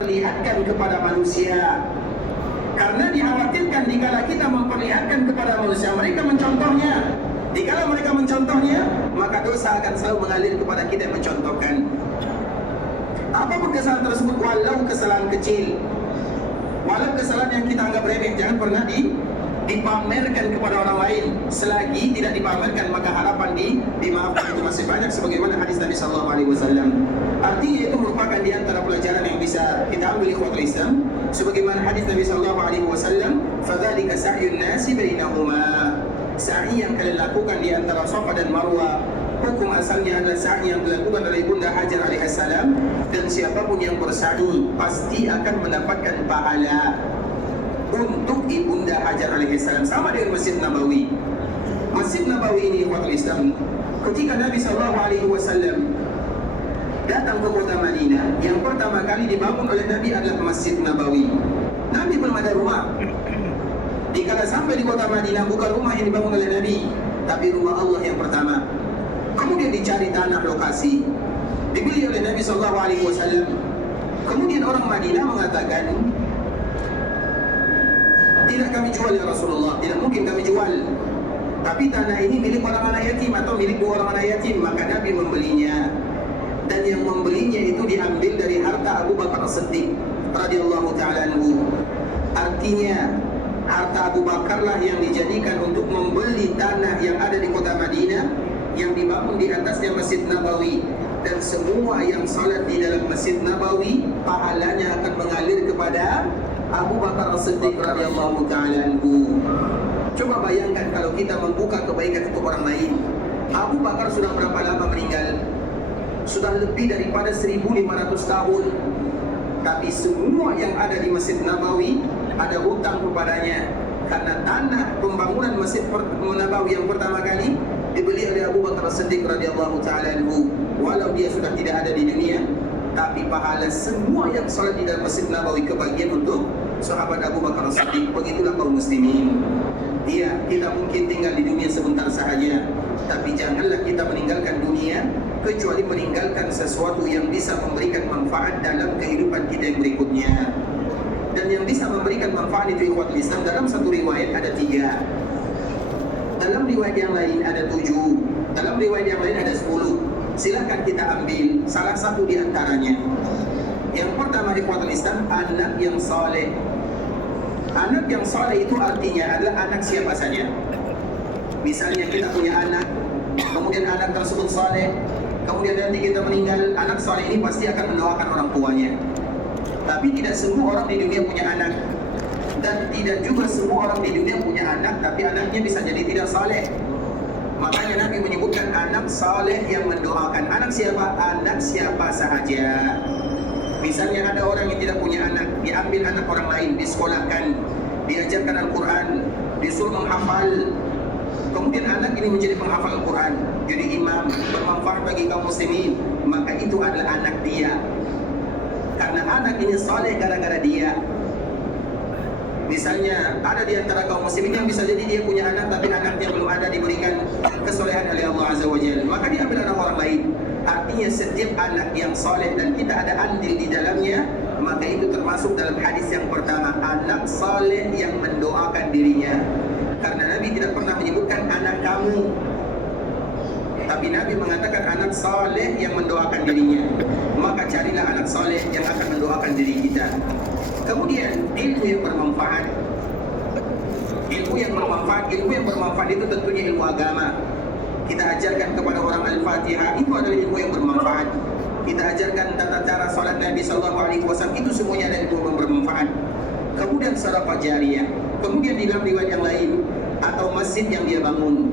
Perlihatkan kepada manusia, karena dikhawatirkan dikala kita memperlihatkan kepada manusia, mereka mencontohnya. Dikala mereka mencontohnya, maka dosa akan selalu mengalir kepada kita yang mencontohkan. Apapun kesalahan tersebut, walau kesalahan kecil, walau kesalahan yang kita anggap remeh, jangan pernah dipamerkan kepada orang lain. Selagi tidak dipamerkan, maka harapan dimaafkan itu masih banyak, sebagaimana hadis Nabi SAW. Artinya itu merupakan di antara pelajaran yang bisa kita ambil ikhwatul Islam, sebagaimana hadis Nabi SAW, "Fadzalika sa'yun nasi bainahuma." Sa'i yang kalian lakukan di antara Safa dan Marwah, hukum asalnya adalah sa'i yang dilakukan oleh Ibunda Hajar alaihissalam, dan siapapun yang bersa'i pasti akan mendapatkan pahala untuk Ibunda Hajar alaihissalam. Sama dengan Masjid Nabawi. Masjid Nabawi ini ikhwatul Islam, ketika Nabi SAW datang ke kota Madinah, yang pertama kali dibangun oleh Nabi adalah Masjid Nabawi. Nabi belum ada rumah. Dikala sampai di kota Madinah, bukan rumah yang dibangun oleh Nabi, tapi rumah Allah yang pertama. Kemudian dicari tanah lokasi, dibeli oleh Nabi SAW. Kemudian orang Madinah mengatakan, tidak kami jual ya Rasulullah, tidak mungkin kami jual. Tapi tanah ini milik orang anak yatim atau milik dua orang anak yatim. Maka Nabi membelinya, dan yang membelinya itu diambil dari harta Abu Bakar As-Siddiq radhiyallahu ta'ala anhu. Artinya harta Abu Bakar lah yang dijadikan untuk membeli tanah yang ada di kota Madinah, yang dibangun di atasnya Masjid Nabawi. Dan semua yang salat di dalam Masjid Nabawi, pahalanya akan mengalir kepada Abu Bakar As-Siddiq radhiyallahu ta'ala anhu. Coba bayangkan kalau kita membuka kebaikan untuk orang lain. Abu Bakar sudah berapa lama meninggal? Sudah lebih daripada 1500 tahun. Tapi semua yang ada di Masjid Nabawi ada hutang kepadanya, karena tanah pembangunan Masjid Nabawi yang pertama kali dibeli oleh Abu Bakar As-Siddiq radhiyallahu ta'ala anhu. Walau dia sudah tidak ada di dunia, tapi pahala semua yang salat di dalam Masjid Nabawi kebagian untuk sahabat Abu Bakar As-Siddiq. Begitulah kaum muslimin. Iya, kita mungkin tinggal di dunia sebentar sahaja, tapi janganlah kita meninggalkan dunia kecuali meninggalkan sesuatu yang bisa memberikan manfaat dalam kehidupan kita yang berikutnya. Dan yang bisa memberikan manfaat itu ikhwatul Islam, dalam satu riwayat ada 3, dalam riwayat yang lain ada 7, dalam riwayat yang lain ada 10. Silahkan kita ambil salah satu di antaranya. Yang pertama ikhwatul Islam, anak yang saleh. Anak yang saleh itu artinya adalah anak siapa saja. Misalnya kita punya anak, kemudian anak tersebut saleh, kemudian nanti kita meninggal, anak saleh ini pasti akan mendoakan orang tuanya. Tapi tidak semua orang di dunia punya anak, dan tidak juga semua orang di dunia punya anak tapi anaknya bisa jadi tidak saleh. Makanya Nabi menyebutkan anak saleh yang mendoakan. Anak siapa? Anak siapa sahaja. Misalnya ada orang yang tidak punya anak, diambil anak orang lain, disekolahkan, diajarkan Al-Quran, disuruh menghafal. Kemudian anak ini menjadi penghafal Al-Quran, jadi imam, bermanfaat bagi kaum muslimin. Maka itu adalah anak dia, karena anak ini saleh gara-gara dia. Misalnya ada di antara kaum muslimin yang bisa jadi dia punya anak, tapi anaknya belum ada diberikan kesolehan oleh Allah Azza wa Jalla, maka diambil anak orang lain. Artinya setiap anak yang saleh dan kita ada andil di dalamnya, maka itu termasuk dalam hadis yang pertama, anak saleh yang mendoakan dirinya. Karena Nabi tidak pernah menyebutkan anak kamu, tapi Nabi mengatakan anak saleh yang mendoakan dirinya. Maka carilah anak saleh yang akan mendoakan diri kita. Kemudian ilmu yang bermanfaat. Ilmu yang bermanfaat itu tentunya ilmu agama. Kita ajarkan kepada orang Al-Fatihah, itu adalah ilmu yang bermanfaat. Kita ajarkan tata cara salat Nabi SAW, itu semuanya adalah ilmu yang bermanfaat. Kemudian sedekah jariyah. Kemudian di dalam riwayat yang lain, atau masjid yang dia bangun.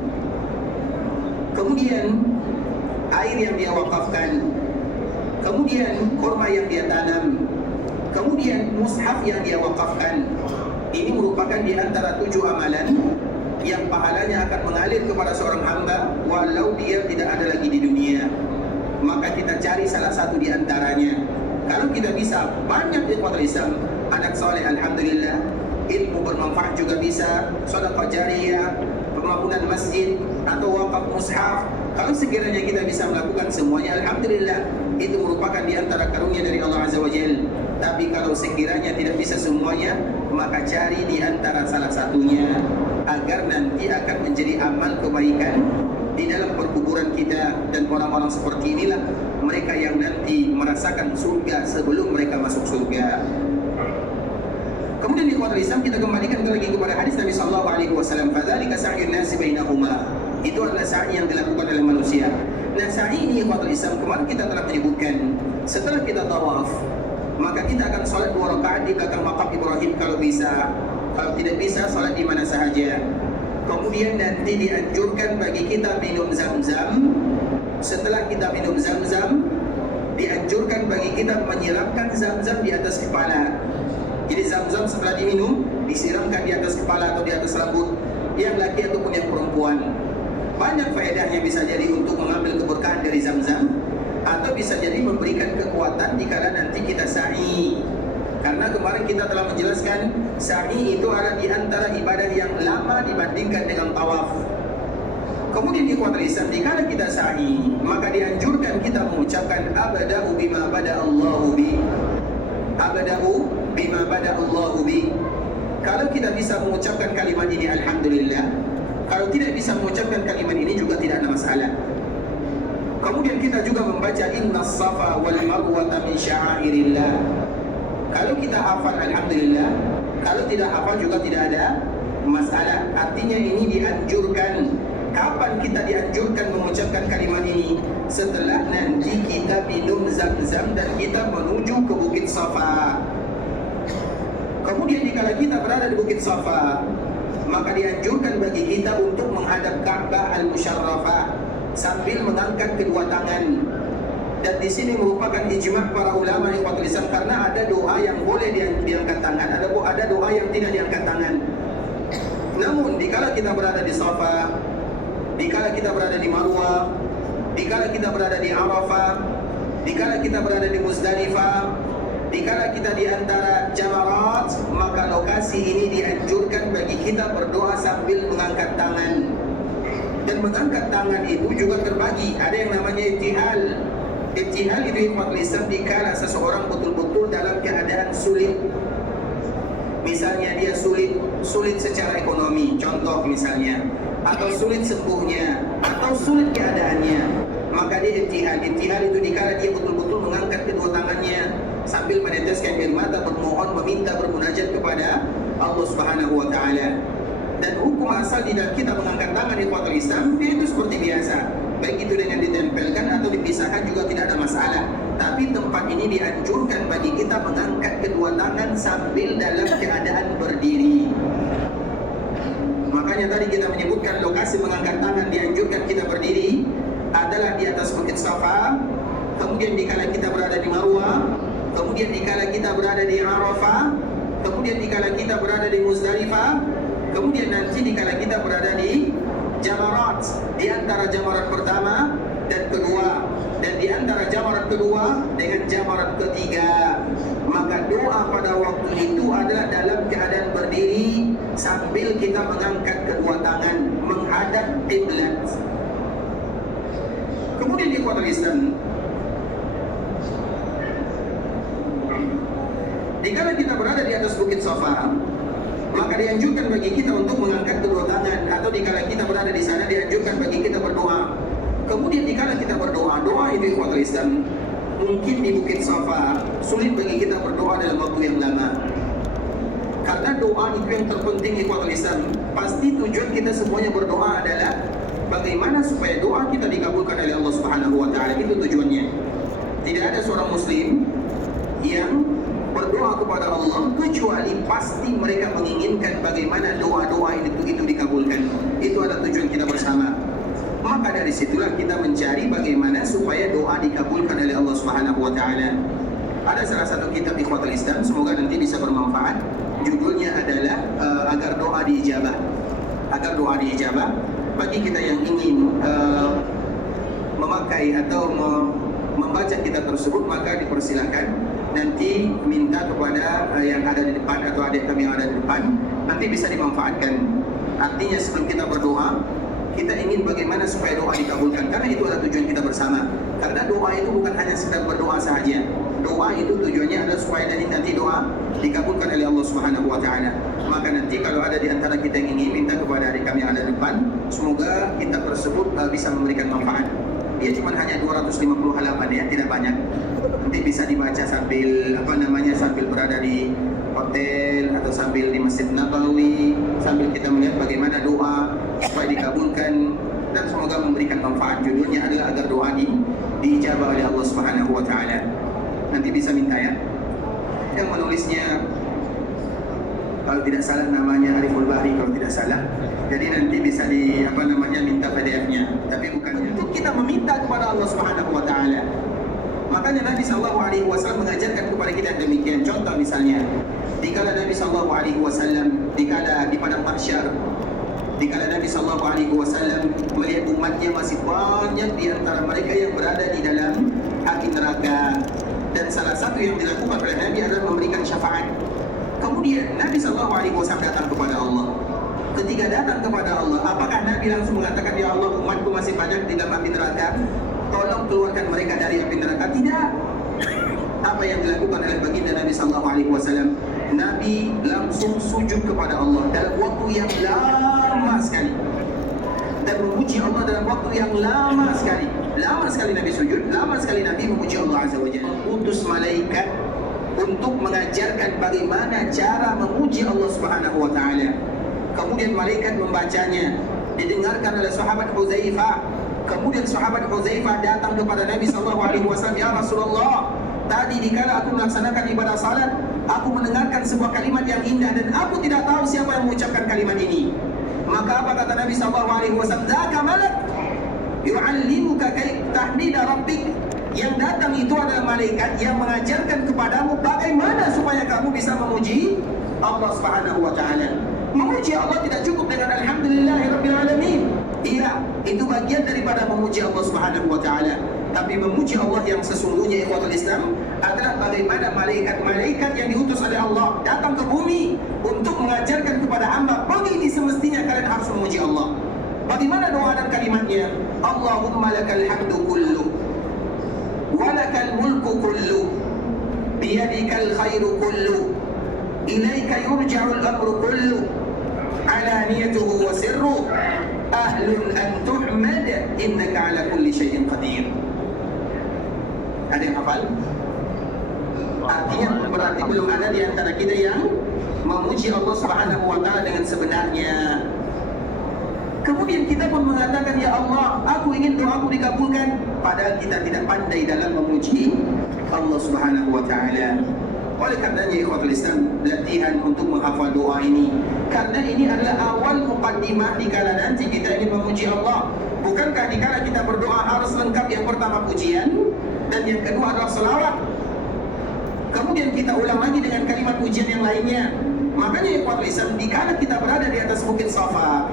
Kemudian air yang dia wakafkan. Kemudian kurma yang dia tanam. Kemudian mushaf yang dia wakafkan. Ini merupakan di antara 7 amalan yang pahalanya akan mengalir kepada seorang hamba walau dia tidak ada lagi di dunia. Maka kita cari salah satu di antaranya. Kalau kita bisa banyak ikhwatul Islam, anak saleh alhamdulillah, ilmu bermanfaat juga bisa, sedekah jariyah, pembangunan masjid atau wakaf mushaf. Kalau sekiranya kita bisa melakukan semuanya, alhamdulillah, itu merupakan di antara karunia dari Allah Azza wa Jalla. Tapi kalau sekiranya tidak bisa semuanya, maka cari di antara salah satunya, agar nanti akan menjadi amal kebaikan di dalam perkuburan kita. Dan orang-orang seperti inilah mereka yang nanti merasakan surga sebelum mereka masuk surga. Kemudian di kuadran Islam kita kembalikan lagi kepada hadis Nabi sallallahu alaihi wasallam, "Fadzalika sa'yun nasi bainahuma." Itu adalah sa'i yang dilakukan oleh manusia. Nah, sa'i ini kuadran Islam kemarin kita telah menyebutkan, setelah kita tawaf, maka kita akan sholat 2 rakaat di belakang maqam Ibrahim kalau bisa. Kalau tidak bisa, sholat di mana sahaja. Kemudian nanti dianjurkan bagi kita minum zam-zam. Setelah kita minum zam-zam, dianjurkan bagi kita menyiramkan zam-zam di atas kepala. Jadi zam-zam setelah diminum, disiramkan di atas kepala atau di atas rambut, yang laki ataupun yang perempuan. Banyak faedahnya, bisa jadi untuk mengambil keberkahan dari zam-zam, atau bisa jadi memberikan kekuatan dikala nanti kita sa'i. Karena kemarin kita telah menjelaskan, sa'i itu adalah di antara ibadah yang lama dibandingkan dengan tawaf. Kemudian di kuadran Islam, dikala kita sa'i, maka dianjurkan kita mengucapkan abada'u bima bada Allahu bi. Abada'u bima bada Allahu bi. Kalau kita bisa mengucapkan kalimat ini, alhamdulillah. Kalau tidak bisa mengucapkan kalimat ini juga tidak ada masalah. Kemudian kita juga membaca innas safa wal marwata min sya'airillah. Kalau kita hafal, alhamdulillah. Kalau tidak hafal juga tidak ada masalah. Artinya ini dianjurkan. Kapan kita dianjurkan mengucapkan kalimat ini? Setelah nanti kita minum zam-zam dan kita menuju ke Bukit Safa. Kemudian dikala kita berada di Bukit Safa, maka dianjurkan bagi kita untuk menghadap Ka'bah al-Musharrafah sambil mengangkat kedua tangan. Dan di sini merupakan ijma' para ulama yang Islam, karena ada doa yang boleh diangkat tangan, ada doa yang tidak diangkat tangan. Namun dikala kita berada di Safa, dikala kita berada di Marwah, dikala kita berada di Arafah, dikala kita berada di Muzdalifah, dikala kita di antara jamarat, maka lokasi ini dianjurkan bagi kita berdoa sambil mengangkat tangan. Dan mengangkat tangan itu juga terbagi, ada yang namanya ibtihal. Ibtihal itu hikmat lisan dikala seseorang betul-betul dalam keadaan sulit. Misalnya dia sulit secara ekonomi, contoh misalnya, atau sulit sembuhnya, atau sulit keadaannya, maka dia ibtihal. Ibtihal itu dikala dia betul-betul mengangkat kedua tangannya sambil meneteskan air mata, bermohon, meminta, bermunajat kepada Allah Subhanahu wa taala. Dan hukum asal di dalam kita mengangkat tangan di kuadran Islam itu seperti biasa, baik itu dengan ditempelkan atau dipisahkan juga tidak ada masalah. Tapi tempat ini dianjurkan bagi kita mengangkat kedua tangan sambil dalam keadaan berdiri. Makanya tadi kita menyebutkan lokasi mengangkat tangan dianjurkan kita berdiri adalah di atas Bukit Safa, kemudian dikala kita berada di Marwah, kemudian dikala kita berada di Arafah, kemudian dikala kita berada di Muzdalifah, kemudian nanti dikala kita berada di jamarat, di antara jamarat pertama dan kedua, dan di antara jamarat kedua dengan jamarat ketiga. Maka doa pada waktu itu adalah dalam keadaan berdiri sambil kita mengangkat kedua tangan menghadap kiblat. Kemudian di kuadran Islam, dikala kita berada di atas Bukit Safa, maka dianjurkan bagi kita untuk mengangkat kedua tangan, atau dikala kita berada di sana dianjurkan bagi kita berdoa. Kemudian dikala kita berdoa, doa itu kuadran Islam, mungkin di Bukit Safa sulit bagi kita berdoa dalam waktu yang lama. Karena doa itu yang terpenting di kuadran Islam. Pasti tujuan kita semuanya berdoa adalah bagaimana supaya doa kita dikabulkan oleh Allah Subhanahu wa taala. Itu tujuannya. Tidak ada seorang muslim yang berdoa kepada Allah kecuali pasti mereka menginginkan bagaimana doa-doa itu dikabulkan. Itu adalah tujuan kita bersama. Maka dari situlah kita mencari bagaimana supaya doa dikabulkan oleh Allah Subhanahu wa taala. Ada salah satu kitab Ikhwatul Islam, semoga nanti bisa bermanfaat. Judulnya adalah agar doa diijabah. Agar doa diijabah. Bagi kita yang ingin memakai atau membaca kitab tersebut, maka dipersilakan nanti minta kepada yang ada di depan atau adik kami yang ada di depan, nanti bisa dimanfaatkan. Artinya sebelum kita berdoa, kita ingin bagaimana supaya doa dikabulkan, karena itu adalah tujuan kita bersama. Karena doa itu bukan hanya sekedar berdoa saja. Doa itu tujuannya adalah supaya nanti doa dikabulkan oleh Allah Subhanahu wa taala. Maka nanti kalau ada di antara kita yang ingin minta kepada adik kami yang ada depan, semoga kitab tersebut bisa memberikan manfaat. Dia cuma hanya 250 halaman ya, tidak banyak. Nanti bisa dibaca sambil sambil berada di hotel atau sambil di Masjid Nabawi, sambil kita melihat bagaimana doa supaya dikabulkan dan semoga memberikan manfaat. Judulnya adalah agar doa diijabah oleh Allah Subhanahu wa taala. Nanti bisa minta ya. Yang menulisnya kalau tidak salah namanya Ariful Bahri kalau tidak salah. Jadi nanti bisa minta PDF-nya. Tapi bukan untuk kita meminta kepada Allah Subhanahu wa taala. Makanya Nabi sallallahu alaihi wasallam mengajarkan kepada kita demikian. Contoh misalnya, dikala Nabi sallallahu alaihi wasallam dikala di padang mahsyar, dikala Nabi sallallahu alaihi wasallam melihat umatnya masih banyak di antara mereka yang berada di dalam api neraka, dan salah satu yang dilakukan oleh Nabi adalah memberikan syafaat. Kemudian Nabi sallallahu alaihi wasallam datang kepada Allah. Ketika datang kepada Allah, apakah Nabi langsung mengatakan, ya Allah, umatku masih banyak di dalam api neraka, tolong keluarkan mereka dari api neraka? Tidak. Apa yang dilakukan oleh baginda Nabi sallallahu alaihi wasallam? Nabi langsung sujud kepada Allah dalam waktu yang lama sekali, dan memuji Allah dalam waktu yang lama sekali. Lama sekali Nabi sujud, lama sekali Nabi memuji Allah Azza wa Jalla. Utus malaikat untuk mengajarkan bagaimana cara memuji Allah Subhanahu wa taala. Kemudian malaikat membacanya, didengarkan oleh sahabat Hudzaifah. Kemudian sahabat Hudzaifah datang kepada Nabi sallallahu alaihi wasallam, ya Rasulullah, tadi dikala aku melaksanakan ibadah salat, aku mendengarkan sebuah kalimat yang indah dan aku tidak tahu siapa yang mengucapkan kalimat ini. Maka apa kata Nabi sallallahu alaihi wasallam? Dzaka malak yu'allimuka kayfa tahmida rabbik. Yang datang itu adalah malaikat yang mengajarkan kepadamu bagaimana supaya kamu bisa memuji Allah Subhanahu wa taala. Memuji Allah tidak cukup dengan alhamdulillahirabbil alamin. Iya, itu bagian daripada memuji Allah Subhanahu wa taala. Tapi memuji Allah yang sesungguhnya ikhwatul Islam adalah bagaimana malaikat-malaikat yang diutus oleh Allah datang ke bumi untuk mengajarkan kepada hamba, begini semestinya kalian harus memuji Allah. Bagaimana doa dan kalimatnya? Allahumma lakal hamdu kullu wa lakal mulku kullu biyadikal khairu kullu ilaika yurja'ul amru kullu alaniyatuhu wa sirru ahlun an tuhmad innaka ala kulli syai'in qadir. Ada yang hafal? Artinya berarti belum ada di antara kita yang memuji Allah Subhanahu wa taala dengan sebenarnya. Kemudian kita pun mengatakan, ya Allah, aku ingin doaku dikabulkan, padahal kita tidak pandai dalam memuji Allah Subhanahu wa taala. Oleh karenanya ikhwatul Islam, latihan untuk menghafal doa ini, karena ini adalah awal muqaddimah dikala nanti kita ingin memuji Allah. Bukankah dikala kita berdoa harus lengkap, yang pertama pujian dan yang kedua adalah selawat. Kemudian kita ulang lagi dengan kalimat pujian yang lainnya. Makanya ikhwatul Islam, dikala kita berada di atas bukit Safa,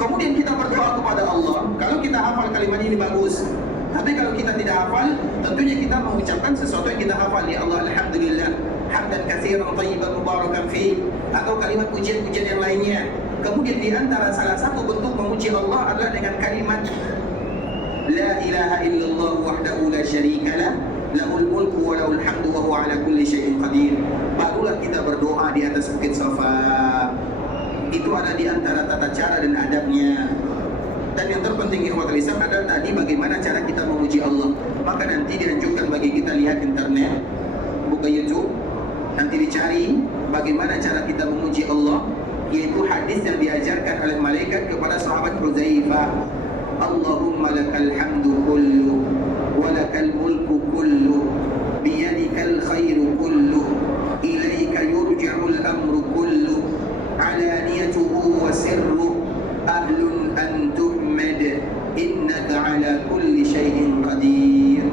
kemudian kita berdoa kepada Allah, kalau kita hafal kalimat ini bagus. Tapi kalau kita tidak hafal, tentunya kita mengucapkan sesuatu yang kita hafal. Ya Allah, alhamdulillah, hamdan katsiran thayyiban mubarakan fi, atau kalimat pujian-pujian yang lainnya. Kemudian di antara salah satu bentuk memuji Allah adalah dengan kalimat La ilaha illallah wahdahu la syarikalah, lahul mulku wa lahul hamdu wa huwa ala kulli syai'in qadir. Barulah kita berdoa di atas bukit Safa. Itu ada di antara tata cara dan adabnya. Dan yang terpenting ikhwatul Islam adalah tadi bagaimana cara kita memuji Allah. Maka nanti dianjurkan bagi kita lihat internet, buka YouTube, nanti dicari bagaimana cara kita memuji Allah, yaitu hadis yang diajarkan oleh malaikat kepada sahabat Hudzaifah. Allahumma lakal hamdu kullu wa lakal mulku kullu biyadikal khairu kullu ilaika yurja'ul amru kullu alaniyatuhu wa sirru ahlun an tuhmad innaka ala kulli syai'in qadir.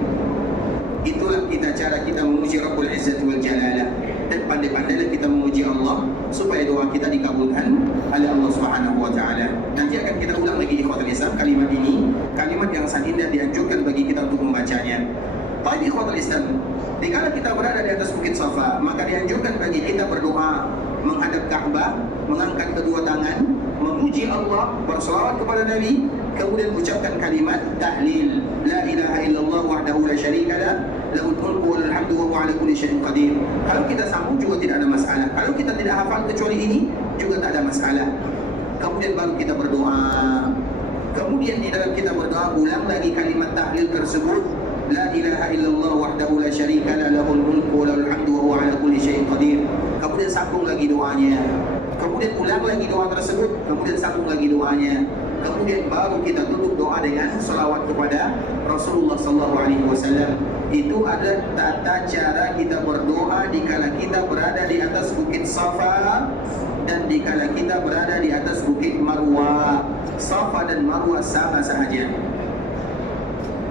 Itulah cara kita memuji Rabbul Izzati wal Jalalah. Dan pandai-pandailah kita memuji Allah supaya doa kita dikabulkan oleh Allah Subhanahu wa taala. Nanti akan kita ulang lagi ikhwatul Islam kalimat ini, kalimat yang sangat indah, dianjurkan bagi kita untuk membacanya. Baik ikhwatul Islam, dikala kita berada di atas bukit Safa, maka dianjurkan bagi kita berdoa menghadap Ka'bah, mengangkat kedua tangan, memuji Allah, berselawat kepada Nabi, kemudian ucapkan kalimat tahlil, la ilaha illallah wahdahu la syarikalah, lahul mulku wa lahul hamdu wa huwa ala kulli syai'in qadir. Kalau kita sambung juga tidak ada masalah. Kalau kita tidak hafal kecuali ini juga tak ada masalah. Kemudian baru kita berdoa. Kemudian di dalam kita berdoa ulang lagi kalimat tahlil tersebut, la ilaha illallah wahdahu la syarika la lahul mulku wa lahul hamdu wa huwa ala kulli syai'in qadir. Kemudian sambung lagi doanya. Kemudian ulang lagi doa tersebut, kemudian sambung lagi doanya. Kemudian baru kita tutup doa dengan salawat kepada Rasulullah SAW. Itu adalah tata cara kita berdoa dikala kita berada di atas bukit Safa dan dikala kita berada di atas bukit Marwah. Safa dan Marwah sama sahaja.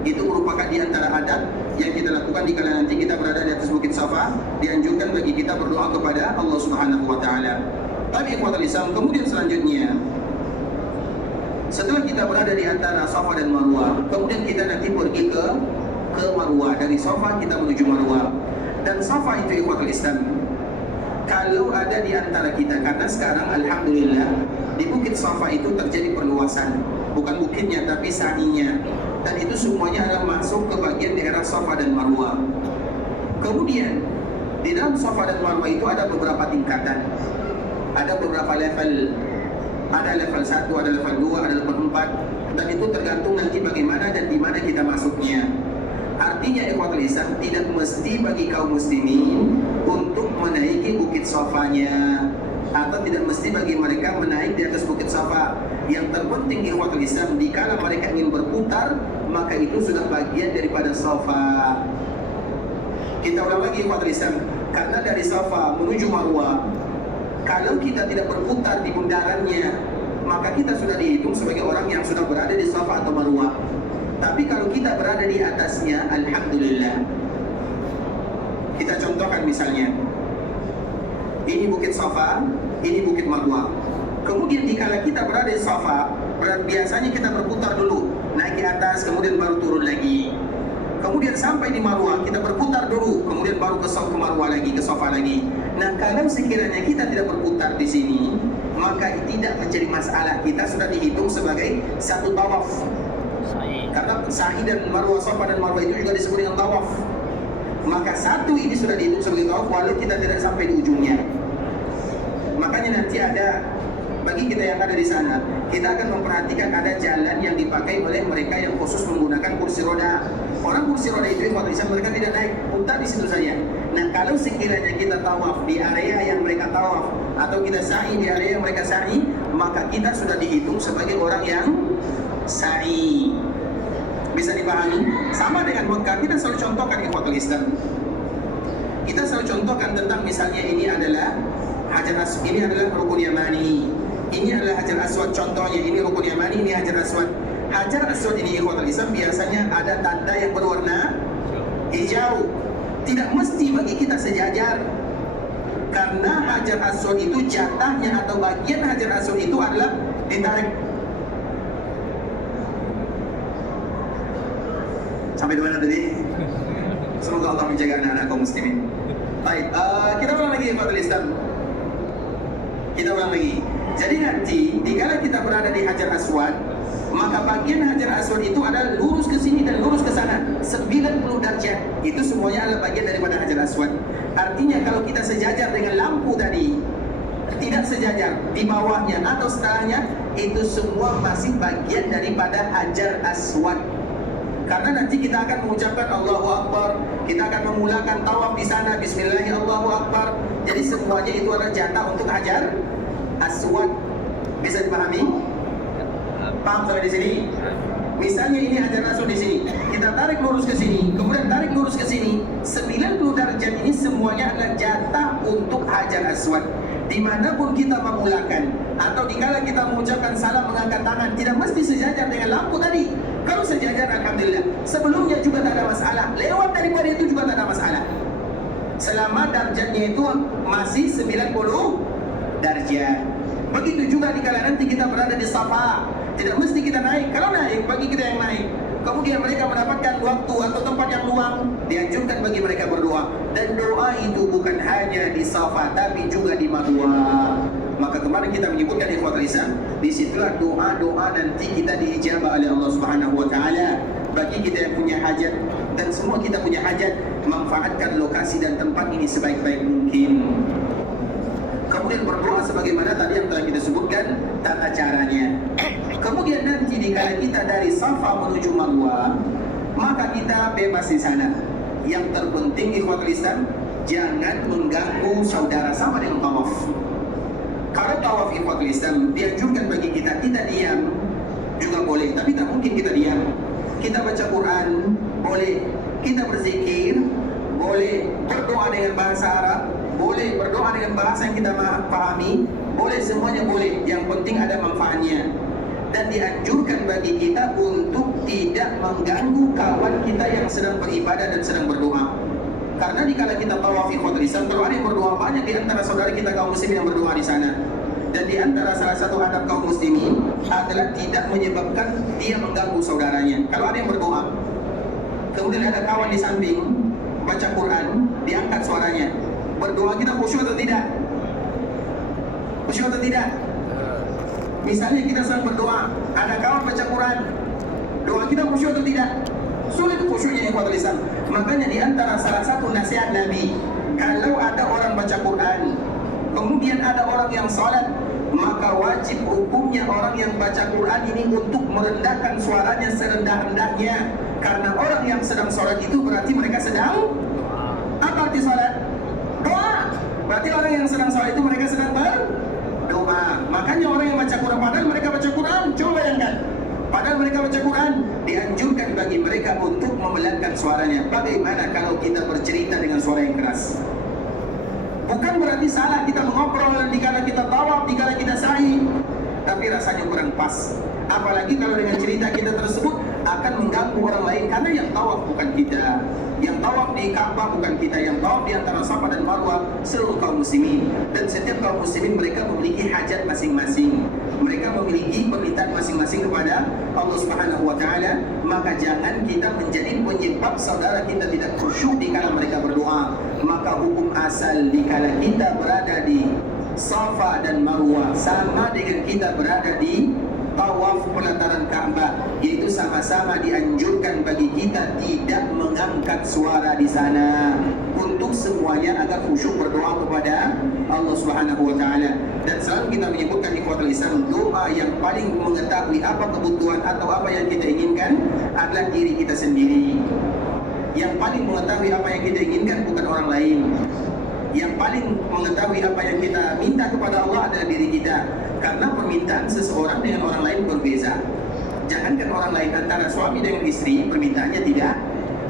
Itu merupakan di antara adab yang kita lakukan dikala nanti kita berada di atas bukit Safa. Dianjurkan bagi kita berdoa kepada Allah Subhanahu wa taala. Tapi ikhwatul Islam, kemudian selanjutnya setelah kita berada di antara Safa dan Marwah, kemudian kita nanti pergi ke Marwah. Dari Safa kita menuju Marwah. Dan Safa itu ikhwatul Islam, kalau ada di antara kita, karena sekarang alhamdulillah di bukit Safa itu terjadi perluasan, bukan bukitnya tapi sa'inya, dan itu semuanya adalah masuk ke bagian daerah Safa dan Marwah. Kemudian di dalam Safa dan Marwah itu ada beberapa tingkatan, ada beberapa level. Ada level 1, ada level 2, ada level 4, dan itu tergantung nanti bagaimana dan di mana kita masuknya. Artinya ikhwatul Islam, tidak mesti bagi kaum muslimin untuk menaiki bukit Safanya, atau tidak mesti bagi mereka menaik di atas bukit Safa. Yang terpenting ikhwatul Islam, dikala mereka ingin berputar, maka itu sudah bagian daripada Safa. Kita ulang lagi ikhwatul Islam, karena dari Safa menuju Marwah, kalau kita tidak berputar di bundarannya, maka kita sudah dihitung sebagai orang yang sudah berada di Safa atau Marwah. Tapi kalau kita berada di atasnya, alhamdulillah. Kita contohkan misalnya, ini bukit Safa, ini bukit Marwah. Kemudian dikala kita berada di Safa, biasanya kita berputar dulu, naik ke atas, kemudian baru turun lagi. Kemudian sampai di Marwah, kita berputar dulu, kemudian baru ke Marwah lagi, ke Safa lagi. Nah, kalau sekiranya kita tidak berputar di sini, maka tidak menjadi masalah. Kita sudah dihitung sebagai satu tawaf. Karena sa'i dan Marwah, Safa dan Marwah itu juga disebut dengan tawaf. Maka satu ini sudah dihitung sebagai tawaf, walau kita tidak sampai di ujungnya. Makanya nanti ada, bagi kita yang ada di sana, kita akan memperhatikan ada jalan yang dipakai oleh mereka yang khusus menggunakan kursi roda. Orang kursi roda itu waktu Islam mereka tidak naik, putar di situ saja. Nah, kalau sekiranya kita tawaf di area yang mereka tawaf, atau kita sa'i di area yang mereka sa'i, maka kita sudah dihitung sebagai orang yang sa'i. Bisa dipahami? Sama dengan Mekah, kita selalu contohkan ikhwatul Islam. Kita selalu contohkan tentang misalnya ini adalah Hajar Aswad, ini adalah Rukun Yamani. Ini adalah Hajar Aswad, contohnya ini Rukun Yamani, ini Hajar Aswad. Hajar Aswad ini ikhwatul Islam biasanya ada tanda yang berwarna hijau. Tidak mesti bagi kita sejajar, karena Hajar Aswad itu jatahnya atau bagian Hajar Aswad itu adalah ditarik. Sampai di mana tadi? Semoga Allah menjaga anak-anak kaum muslimin. Baik, kita ulang lagi ikhwatul Islam. Kita ulang lagi. Jadi nanti dikala kita berada di Hajar Aswad, maka bagian Hajar Aswad itu adalah lurus ke sini dan lurus ke sana 90 derajat. Itu semuanya adalah bagian daripada Hajar Aswad. Artinya kalau kita sejajar dengan lampu tadi, tidak sejajar di bawahnya atau setelahnya, itu semua masih bagian daripada Hajar Aswad. Karena nanti kita akan mengucapkan Allahu Akbar, kita akan memulakan tawaf di sana, Bismillahirrahmanirrahim, Allahu Akbar. Jadi semuanya itu adalah jatah untuk Hajar Aswad. Bisa dipahami? Paham sampai di sini? Misalnya ini Hajar Aswad di sini, kita tarik lurus ke sini, kemudian tarik lurus ke sini, 90 derajat ini semuanya adalah jatah untuk Hajar Aswad. Dimanapun kita memulakan atau dikala kita mengucapkan salam mengangkat tangan, tidak mesti sejajar dengan lampu tadi. Kalau sejajar alhamdulillah, sebelumnya juga tak ada masalah, lewat daripada itu juga tak ada masalah, selama darjatnya itu masih 90 darjat. Begitu juga dikala nanti kita berada di Safa, tidak mesti kita naik. Kalau naik, bagi kita yang naik, kemudian mereka mendapatkan waktu atau tempat yang luang, dianjurkan bagi mereka berdoa. Dan doa itu bukan hanya di Safa, tapi juga di Marwah. Maka kemarin kita menyebutkan ikhwatul Islam, disitulah doa-doa nanti kita diijabah oleh Allah Subhanahu wa taala. Bagi kita yang punya hajat, dan semua kita punya hajat, manfaatkan lokasi dan tempat ini sebaik-baik mungkin. Kemudian berdoa sebagaimana tadi yang telah kita sebutkan tata caranya. Kemudian nanti dikala kita dari Safa menuju Marwah, maka kita bebas di sana. Yang terpenting ikhwatul Islam, jangan mengganggu saudara sama dengan tawaf. Kalau tawaf ikhwatul Islam dianjurkan bagi kita diam juga boleh, tapi tak mungkin kita diam. Kita baca Quran boleh, kita berzikir boleh, berdoa dengan bahasa Arab boleh, berdoa dengan bahasa yang kita pahami boleh, semuanya boleh. Yang penting ada manfaatnya. Dan dianjurkan bagi kita untuk tidak mengganggu kawan kita yang sedang beribadah dan sedang berdoa. Karena dikala kita tawaf ikhwatul Islam, kalau ada yang berdoa banyak di antara saudara kita kaum muslimin yang berdoa di sana. Dan di antara salah satu adab kaum muslimin adalah tidak menyebabkan dia mengganggu saudaranya. Kalau ada yang berdoa, kemudian ada kawan di samping baca Quran, diangkat suaranya. Berdoa kita khusyuk atau tidak? Khusyuk atau tidak? Misalnya kita sedang berdoa, ada kawan baca Quran, doa kita khusyuk atau tidak? Sulit khusyuknya ikhwatul Islam. Makanya di antara salah satu nasihat Nabi, kalau ada orang baca Quran, kemudian ada orang yang salat, maka wajib hukumnya orang yang baca Quran ini untuk merendahkan suaranya serendah-rendahnya. Karena orang yang sedang salat itu berarti mereka sedang apa arti salat? Doa. Berarti orang yang sedang salat itu mereka sedang berdoa. Makanya orang yang baca Quran, padahal mereka baca Quran, coba bayangkan, padahal mereka baca Quran, dianjurkan bagi mereka untuk memelankan suaranya. Bagaimana kalau kita bercerita dengan suara yang keras? Bukan berarti salah kita mengobrol dikala kita tawaf, dikala kita sa'i, tapi rasanya kurang pas. Apalagi kalau dengan cerita kita tersebut akan mengganggu orang lain, karena yang tawaf bukan kita, yang tawaf di Ka'bah bukan kita, yang tawaf di antara Safa dan Marwah seluruh kaum muslimin. Dan setiap kaum muslimin mereka memiliki hajat masing-masing, mereka memiliki permintaan masing-masing kepada Allah Subhanahu wa taala. Maka jangan kita menjadi penyebab saudara kita tidak khusyuk dikala mereka berdoa. Maka hukum asal dikala kita berada di Safa dan Marwah sama dengan kita berada di tawaf pelataran Ka'bah, yaitu sama-sama dianjurkan bagi kita tidak mengangkat suara di sana untuk semuanya agar khusyuk berdoa kepada Allah Subhanahu wa taala. Dan selalu kita menyebutkan ikhwatul Islam, doa yang paling mengetahui apa kebutuhan atau apa yang kita inginkan adalah diri kita sendiri. Yang paling mengetahui apa yang kita inginkan bukan orang lain. Yang paling mengetahui apa yang kita minta kepada Allah adalah diri kita. Karena permintaan seseorang dengan orang lain berbeza. Jangankan orang lain, antara suami dengan istri permintaannya tidak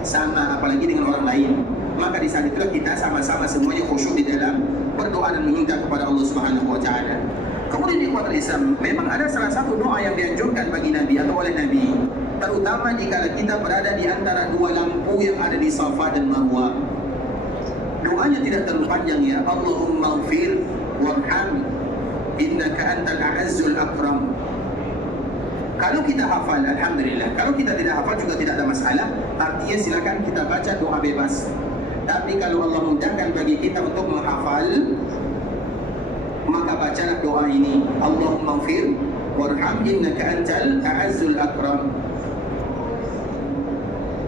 sama, apalagi dengan orang lain. Maka di saat itulah kita sama-sama semuanya khusyuk di dalam berdoa dan meminta kepada Allah Subhanahu wa taala. Kemudian di ikhwatul Islam, memang ada salah satu doa yang dianjurkan bagi Nabi atau oleh Nabi, terutama jika kita berada di antara dua lampu yang ada di Safa dan Marwah. Doanya tidak terlalu panjang ya. Allahumma ighfir warham innaka antal a'azzul akram. Kalau kita hafal, alhamdulillah. Kalau kita tidak hafal juga tidak ada masalah. Artinya silakan kita baca doa bebas. Tapi kalau Allah mudahkan bagi kita untuk menghafal, maka bacalah doa ini. Allahumma ighfir warham innaka antal a'azzul akram.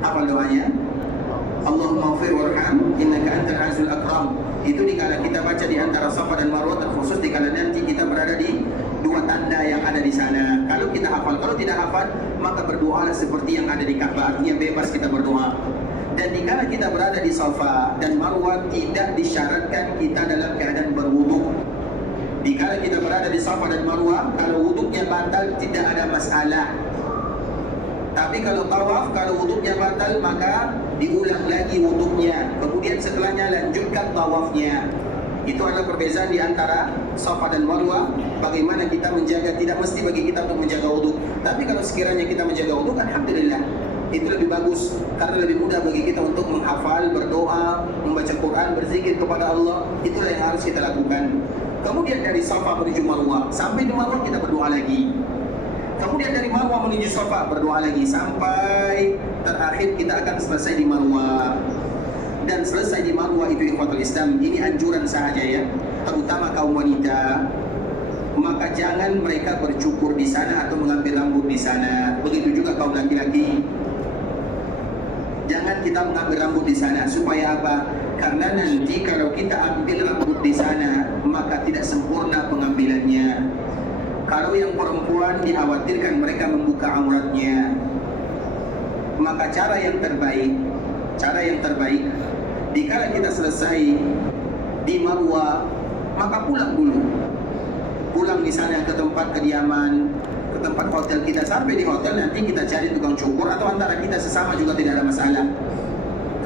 Hafal doanya. Allahumma ighfir warham innaka antal a'azzul akram. Itu dikala kita baca di antara Safa dan Marwah, terkhusus dikala nanti kita berada di dua tanda yang ada di sana. Kalau kita hafal, kalau tidak hafal, maka berdoalah seperti yang ada di Ka'bah, artinya bebas kita berdoa. Dan dikala kita berada di Safa dan Marwah, tidak disyaratkan kita dalam keadaan berwuduk. Dikala kita berada di Safa dan Marwah, kalau wuduknya batal tidak ada masalah. Tapi kalau tawaf, kalau wuduknya batal, maka diulang lagi wuduknya. Kemudian setelahnya lanjutkan tawafnya. Itu adalah perbezaan di antara Safa dan Marwah. Bagaimana kita menjaga, tidak mesti bagi kita untuk menjaga wuduk. Tapi kalau sekiranya kita menjaga wuduk, alhamdulillah, itu lebih bagus. Karena lebih mudah bagi kita untuk menghafal, berdoa, membaca Quran, berzikir kepada Allah. Itulah yang harus kita lakukan. Kemudian dari Safa menuju Marwah, sampai di Marwah kita berdoa lagi. Kemudian dari Marwah menuju Safa berdoa lagi sampai terakhir kita akan selesai di Marwah. Dan selesai di Marwah itu ikhwatul Islam, ini anjuran saja ya, terutama kaum wanita. Maka jangan mereka bercukur di sana atau mengambil rambut di sana. Begitu juga kaum laki-laki. Jangan jangan kita mengambil rambut di sana. Supaya apa? Karena nanti kalau kita ambil rambut di sana, maka tidak sempurna pengambilannya. Kalau yang perempuan dikhawatirkan mereka membuka auratnya, maka cara yang terbaik dikala kita selesai di Marwah, maka pulang dulu. Pulang di sana ke tempat kediaman, ke tempat hotel kita. Sampai di hotel nanti kita cari tukang cukur, atau antara kita sesama juga tidak ada masalah.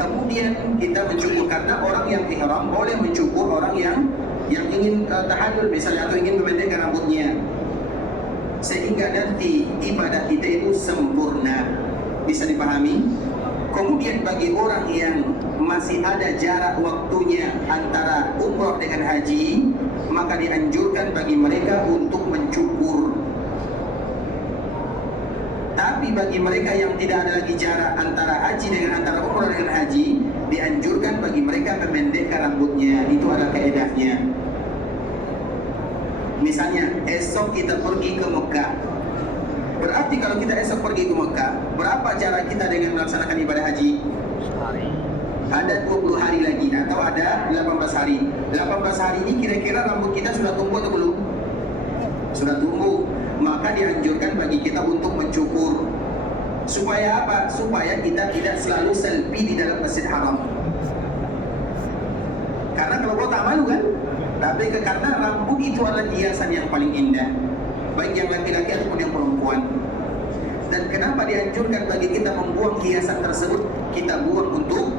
Kemudian kita mencukur, karena orang yang ihram boleh mencukur orang yang ingin tahallul misalnya, atau ingin memendekkan rambutnya, sehingga nanti ibadah kita itu sempurna. Bisa dipahami? Kemudian bagi orang yang masih ada jarak waktunya antara umrah dengan haji, maka dianjurkan bagi mereka untuk mencukur. Tapi bagi mereka yang tidak ada lagi jarak antara haji dengan antara umrah dengan haji, dianjurkan bagi mereka memendekkan rambutnya. Itu adalah kaedahnya. Misalnya esok kita pergi ke Mekah. Berarti kalau kita esok pergi ke Mekah, berapa cara kita dengan melaksanakan ibadah haji? Ada 20 hari lagi, atau ada 18 hari. 18 hari ini kira-kira rambut kita sudah tumbuh atau belum? Sudah tumbuh. Maka dianjurkan bagi kita untuk mencukur. Supaya apa? Supaya kita tidak selalu selfie di dalam Masjid Haram. Karena kalau kau tak malu kan? Tapi karena rambut itu adalah hiasan yang paling indah, baik yang laki-laki ataupun yang perempuan. Dan kenapa dianjurkan bagi kita membuang hiasan tersebut? Kita buang untuk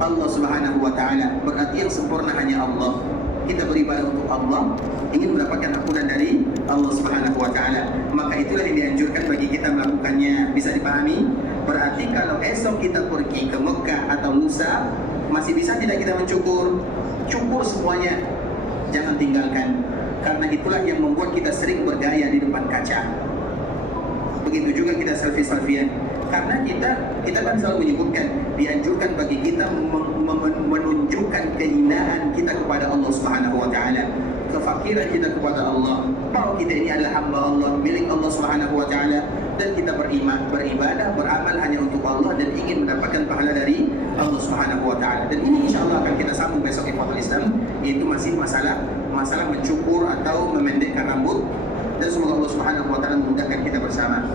Allah Subhanahu wa Ta'ala. Berarti yang sempurna hanya Allah. Kita beribadah untuk Allah, ingin mendapatkan ampunan dari Allah Subhanahu wa Ta'ala. Maka itulah yang dianjurkan bagi kita melakukannya. Bisa dipahami? Berarti kalau esok kita pergi ke Mekah atau lusa, masih bisa tidak kita mencukur? Cukur semuanya, jangan tinggalkan. Karena itulah yang membuat kita sering bergaya di depan kaca. Begitu juga kita selfie-selfiean. Karena kita kan selalu menyebutkan, dianjurkan bagi kita menunjukkan kehinaan kita kepada Allah Subhanahu wa Ta'ala, kefakiran kita kepada Allah, bahwa kita ini adalah hamba Allah, milik Allah Subhanahu wa Ta'ala, dan kita beribadah, beramal hanya untuk Allah dan ingin mendapatkan pahala dari Allah Subhanahu wa Ta'ala. Dan ini insyaAllah akan kita sambung besok ikhwatul Islam, yaitu masih masalah mencukur atau memendekkan rambut, dan semoga Allah Subhanahu wa Ta'ala memudahkan kita bersama.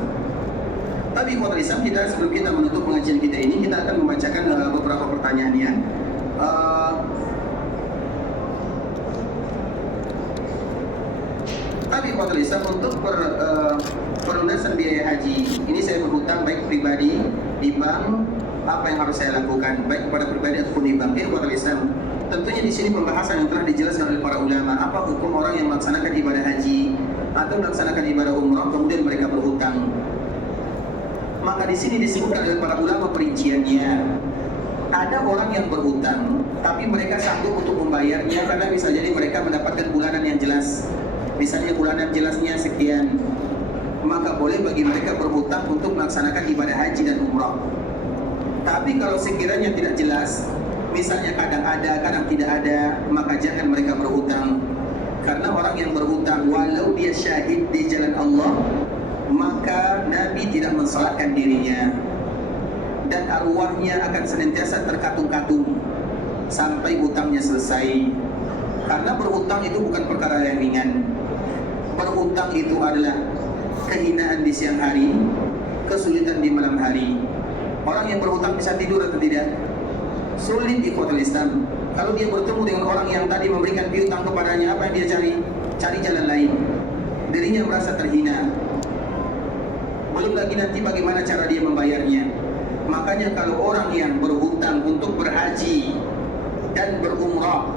Tapi ikhwatul Islam, kita sebelum kita menutup pengajian kita ini, kita akan membacakan beberapa pertanyaan ya. Tapi ikhwatul Islam, untuk pelunasan biaya haji ini, saya berhutang baik pribadi di bank, apa yang harus saya lakukan baik kepada pribadi ataupun di bank? Ikhwatul Islam, tentunya di sini pembahasan yang telah dijelaskan oleh para ulama, apa hukum orang yang melaksanakan ibadah haji atau melaksanakan ibadah umrah kemudian mereka berhutang. Maka di sini disebutkan oleh para ulama perinciannya. Ada orang yang berhutang, tapi mereka sanggup untuk membayarnya karena bisa jadi mereka mendapatkan bulanan yang jelas. Misalnya bulanan jelasnya sekian, maka boleh bagi mereka berhutang untuk melaksanakan ibadah haji dan umrah. Tapi kalau sekiranya tidak jelas, misalnya kadang ada, kadang tidak ada, maka jangan mereka berhutang. Karena orang yang berhutang, walau dia syahid di jalan Allah, maka Nabi tidak mensalatkan dirinya, dan arwahnya akan senantiasa terkatung-katung sampai hutangnya selesai. Karena berhutang itu bukan perkara yang ringan. Berhutang itu adalah kehinaan di siang hari, kesulitan di malam hari. Orang yang berhutang bisa tidur atau tidak? Sulit ikhwatul Islam. Kalau dia bertemu dengan orang yang tadi memberikan piutang kepadanya, apa yang dia cari? Cari jalan lain. Dirinya merasa terhina. Belum lagi nanti bagaimana cara dia membayarnya. Makanya kalau orang yang berhutang untuk berhaji dan berumrah,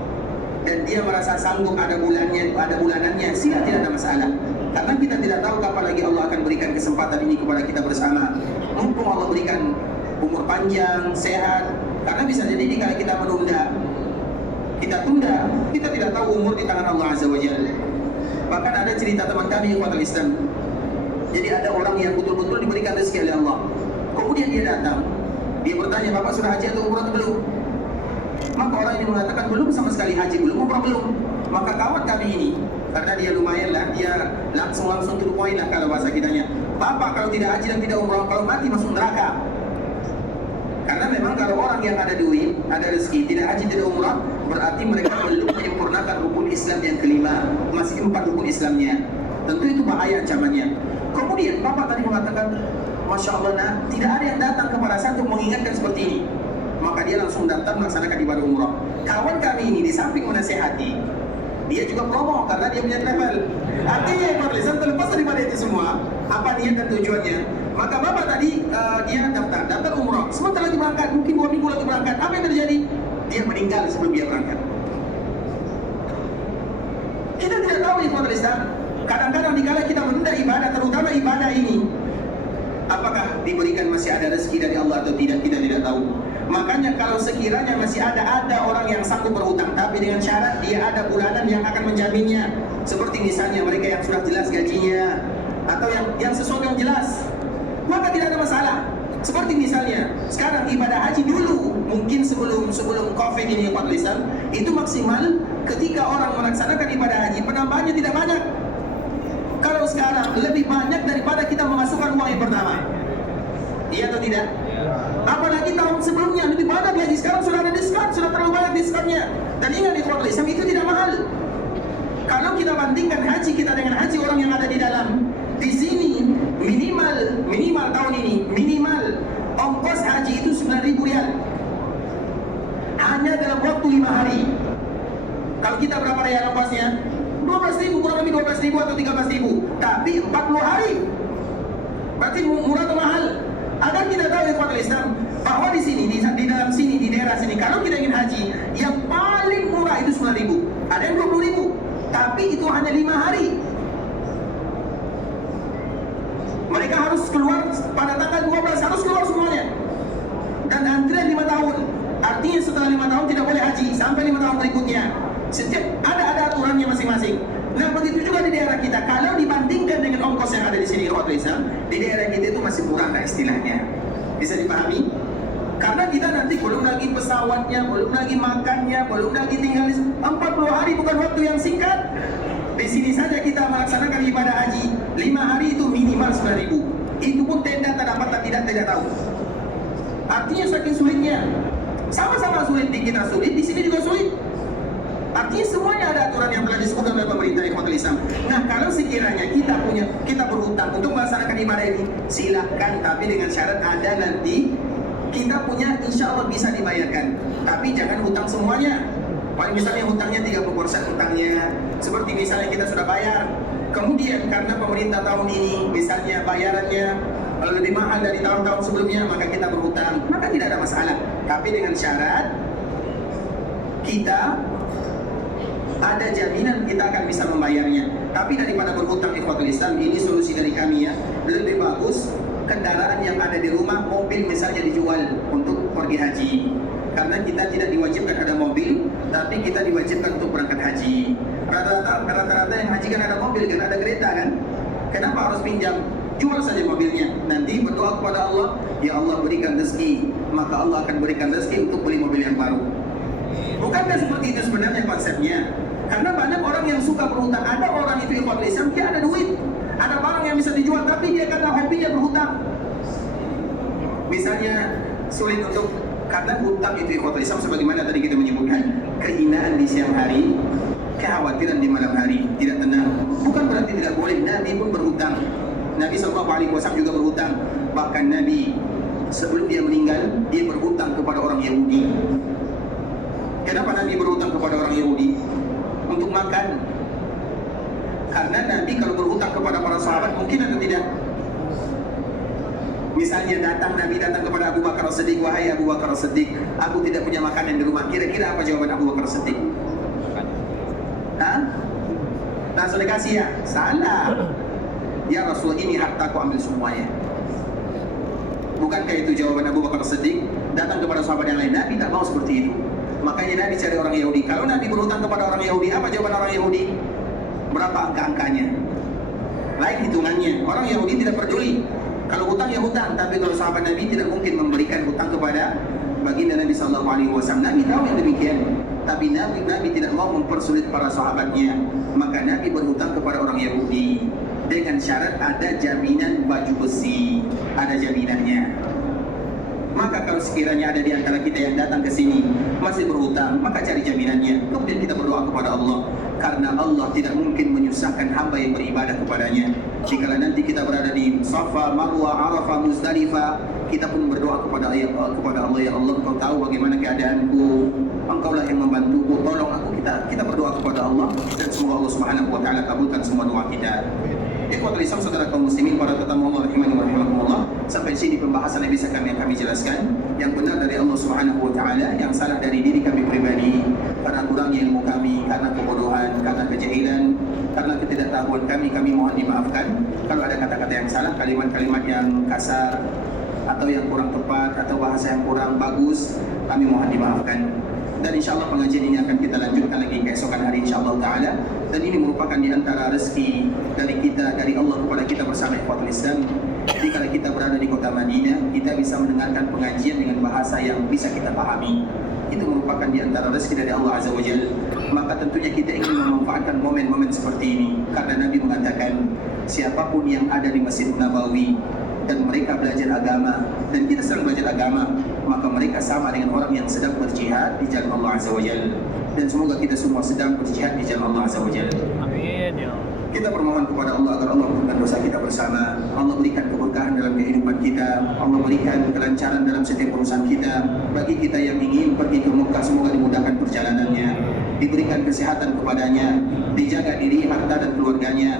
dan dia merasa sanggup ada bulanannya, sila tidak ada masalah. Karena kita tidak tahu kapan lagi Allah akan berikan kesempatan ini kepada kita bersama. Mumpung Allah berikan umur panjang, sehat. Karena bisa jadi kalau kita menunda, kita tunda, kita tidak tahu umur di tangan Allah Azza wa Jalla. Bahkan ada cerita teman kami yang kuatal Islam. Jadi ada orang yang betul-betul diberikan rezeki oleh Allah. Kemudian dia datang, dia bertanya, Bapak sudah haji atau umrah atau belum? Maka orang ini mengatakan belum sama sekali haji, belum umrah belum. Maka kawan kami ini, karena dia lumayan lah, dia langsung to the point lah kalau bahasa kitanya. Bapak kalau tidak haji dan tidak umrah, kalau mati masuk neraka. Karena memang kalau orang yang ada duit, ada rezeki, tidak haji, tidak umrah, berarti mereka belum menyempurnakan rukun Islam yang kelima. Masih 4 rukun Islamnya. Tentu itu bahaya ancamannya. Kemudian Bapak tadi mengatakan, Masya Allah, nah, tidak ada yang datang kepada saya untuk mengingatkan seperti ini. Maka dia langsung datang melaksanakan ibadah umrah. Kawan kami ini di samping menasehati, dia juga promo karena dia punya travel. Artinya Pak Lisan terlepas daripada itu semua, apa niat dan tujuannya. Maka Bapak tadi dia daftar umrah. Sebentar lagi berangkat, mungkin 2 minggu lagi berangkat. Apa yang terjadi? Dia meninggal sebelum dia berangkat. Kita tidak tahu ya Pak Lisan. Kadang-kadang dikala kita menunda ibadah, terutama ibadah ini, apakah diberikan masih ada rezeki dari Allah atau tidak, kita tidak tahu. Makanya kalau sekiranya masih ada orang yang sanggup berhutang, tapi dengan syarat dia ada bulanan yang akan menjaminnya. Seperti misalnya mereka yang sudah jelas gajinya, atau yang sesuatu yang jelas, maka tidak ada masalah. Seperti misalnya sekarang ibadah haji dulu, mungkin sebelum COVID ini Pak Lisan, itu maksimal ketika orang melaksanakan ibadah haji, penambahannya tidak banyak. Kalau sekarang lebih banyak daripada kita memasukkan uang yang pertama. Iya atau tidak? Apalagi tahun sebelumnya lebih banyak haji, sekarang sudah ada diskon, sudah terlalu banyak diskonnya. Dan ingat ikhwatul Islam, itu tidak mahal. Kalau kita bandingkan haji kita dengan haji orang yang ada di dalam, di sini minimal tahun ini minimal ongkos haji itu 9.000 rial. Hanya dalam waktu 5 hari. Kalau kita berapa rial ongkosnya? 12.000, kurang lebih 12.000 atau 13.000. Tapi 40 hari. Berarti murah atau mahal? Agar kita tahu ikhwatul Islam bahwa di sini, di dalam sini, di daerah sini, kalau kita ingin haji, yang paling murah itu 9.000. Ada yang 20.000. Tapi itu hanya 5 hari. Mereka harus keluar pada tanggal 12, harus keluar semuanya. Dan antrian 5 tahun. Artinya setelah 5 tahun tidak boleh haji sampai 5 tahun berikutnya. Setiap ada aturannya masing-masing. Nah, begitu juga di daerah kita. Kalau dibandingkan dengan ongkos yang ada di sini, di daerah kita itu masih murah lah istilahnya. Bisa dipahami? Karena kita nanti belum lagi pesawatnya, belum lagi makannya, belum lagi tinggal 40 hari, bukan waktu yang singkat. Di sini saja kita melaksanakan ibadah haji 5 hari itu minimal 9.000. Itu pun tenda terdapat atau tidak tahu. Artinya saking sulitnya. Sama-sama sulit, di kita sulit, di sini juga sulit. Artinya semuanya ada aturan yang telah disebutkan oleh pemerintah ikhwatul Islam. Nah, kalau sekiranya kita berhutang untuk melaksanakan ibadah ini, silakan, tapi dengan syarat ada nanti kita punya, insya Allah bisa dibayarkan. Tapi jangan hutang semuanya. Paling misalnya hutangnya 30% hutangnya, seperti misalnya kita sudah bayar, kemudian karena pemerintah tahun ini misalnya bayarannya lebih mahal dari tahun-tahun sebelumnya, maka kita berhutang, maka tidak ada masalah. Tapi dengan syarat kita ada jaminan kita akan bisa membayarnya. Tapi daripada berhutang ikhwatul Islam, ini solusi dari kami ya, lebih bagus kendaraan yang ada di rumah, mobil misalnya dijual untuk pergi haji. Karena kita tidak diwajibkan ada mobil, tapi kita diwajibkan untuk berangkat haji. Rata-rata yang haji kan ada mobil, kan ada kereta kan. Kenapa harus pinjam? Jual saja mobilnya. Nanti berdoa kepada Allah, ya Allah berikan rezeki, maka Allah akan berikan rezeki untuk beli mobil yang baru. Bukankah seperti itu sebenarnya konsepnya? Karena banyak orang yang suka berhutang. Ada orang itu ikhwatul Islam, dia ada duit, ada barang yang bisa dijual, tapi dia kata hobinya berhutang. Misalnya sulit untuk, karena hutang itu ikhwatul Islam sebagaimana tadi kita menyebutkan, kehinaan di siang hari, kekhawatiran di malam hari, tidak tenang. Bukan berarti tidak boleh. Nabi pun berhutang. Nabi SAW juga berhutang. Bahkan Nabi sebelum dia meninggal, dia berhutang kepada orang Yahudi. Kenapa Nabi berhutang kepada orang Yahudi? Untuk makan. Karena Nabi kalau berhutang kepada para sahabat, mungkin atau tidak? Misalnya Nabi datang kepada Abu Bakar As-Siddiq, wahai Abu Bakar As-Siddiq, aku tidak punya makanan di rumah. Kira-kira apa jawaban Abu Bakar As-Siddiq? Hah? Langsung dikasih ya? Salah. Ya Rasul, ini hartaku, ambil semuanya. Bukankah itu jawaban Abu Bakar As-Siddiq? Datang kepada sahabat yang lain, Nabi tak mau seperti itu. Makanya Nabi cari orang Yahudi. Kalau Nabi berhutang kepada orang Yahudi, apa jawaban orang Yahudi? Berapa angka-angkanya? Lain hitungannya. Orang Yahudi tidak peduli. Kalau hutang ya hutang, tapi kalau sahabat Nabi tidak mungkin memberikan hutang kepada baginda Nabi SAW. Nabi tahu yang demikian, tapi Nabi tidak mau mempersulit para sahabatnya. Maka Nabi berhutang kepada orang Yahudi dengan syarat ada jaminan baju besi, ada jaminannya. Maka kalau sekiranya ada di antara kita yang datang ke sini masih berhutang, maka cari jaminannya. Kemudian kita berdoa kepada Allah, karena Allah tidak mungkin menyusahkan hamba yang beribadah kepadanya. Jika nanti kita berada di Safa, Marwah, Arafah, Muzdalifah, kita pun berdoa kepada Allah, ya Allah, Engkau tahu bagaimana keadaanku, Engkaulah yang membantuku, tolong aku. Kita berdoa kepada Allah, dan semoga Allah Subhanahu wa taala kabulkan semua doa kita. Ikhwatul Islam, saudara kaum muslimin, para tetamu Allah rahimani wa rahimakumullah, sampai sini pembahasan yang bisa kami jelaskan. Yang benar dari Allah Subhanahu wa taala, yang salah dari diri kami pribadi, karena kurangnya ilmu kami, karena kebodohan, karena kejahilan, karena ketidaktahuan kami mohon dimaafkan. Kalau ada kata-kata yang salah, kalimat-kalimat yang kasar atau yang kurang tepat, atau bahasa yang kurang bagus, kami mohon dimaafkan. Dan insya Allah pengajian ini akan kita lanjutkan lagi keesokan hari insya Allah ta'ala. Dan ini merupakan di antara rezeki dari kita, dari Allah kepada kita bersama ikhwatul Islam. Jadi kalau kita berada di kota Madinah, kita bisa mendengarkan pengajian dengan bahasa yang bisa kita pahami. Itu merupakan di antara rezeki dari Allah Azza wa Jalla. Maka tentunya kita ingin memanfaatkan momen-momen seperti ini, karena Nabi mengatakan, siapapun yang ada di Masjid Nabawi dan mereka belajar agama, dan kita sedang belajar agama, maka mereka sama dengan orang yang sedang berjihad di jalan Allah Azza wa Jalla. Dan semoga kita semua sedang berjihad di jalan Allah Azza wa Jalla. Amin ya Allah. Kita bermohon kepada Allah agar Allah mengampuni dosa kita bersama. Allah berikan keberkahan dalam kehidupan kita. Allah berikan kelancaran dalam setiap urusan kita. Bagi kita yang ingin pergi ke Mekah, semoga dimudahkan perjalanannya, diberikan kesehatan kepadanya, dijaga diri, harta dan keluarganya,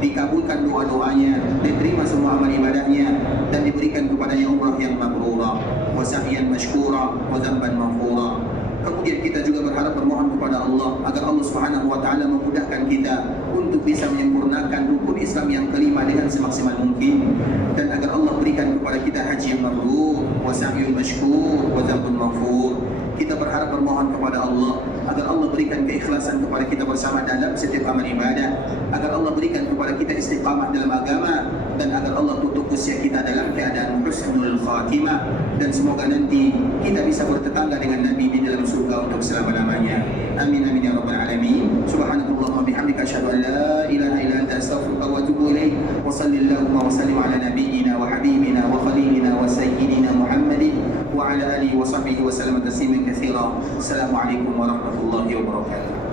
dikabulkan doa-doanya, diterima semua amal ibadahnya, dan diberikan kepadanya umrah yang mabrurah, wa sa'yan mashkura, wa dzamban maghfura. Kemudian kita juga berharap bermohon kepada Allah agar Allah Subhanahu wa taala memudahkan kita untuk bisa menyempurnakan rukun Islam yang kelima dengan semaksimal mungkin, dan agar Allah berikan kepada kita haji yang mabrur, wa sa'yun mashkur, wa dzambun maghfur. Kita berharap bermohon kepada Allah agar Allah berikan keikhlasan kepada kita bersama dalam setiap amal ibadah, agar Allah berikan kepada kita istiqamah dalam agama, dan agar Allah tutup usia kita dalam keadaan husnul khatimah, dan semoga nanti kita bisa bertetangga dengan Nabi di dalam surga untuk selama-lamanya. Amin amin ya rabbal alamin. Subhanallahumma bihamdika asyhadu an la ilaha illa anta astaghfiruka wa atubu ilaik. Wa sallallahu wa sallim ala nabiyyina wa habibina wa khalilina wa sayyidina Muhammadin wa ala alihi wa sahbihi wa sallam tasliman katsira. Assalamualaikum warahmatullahi wabarakatuh.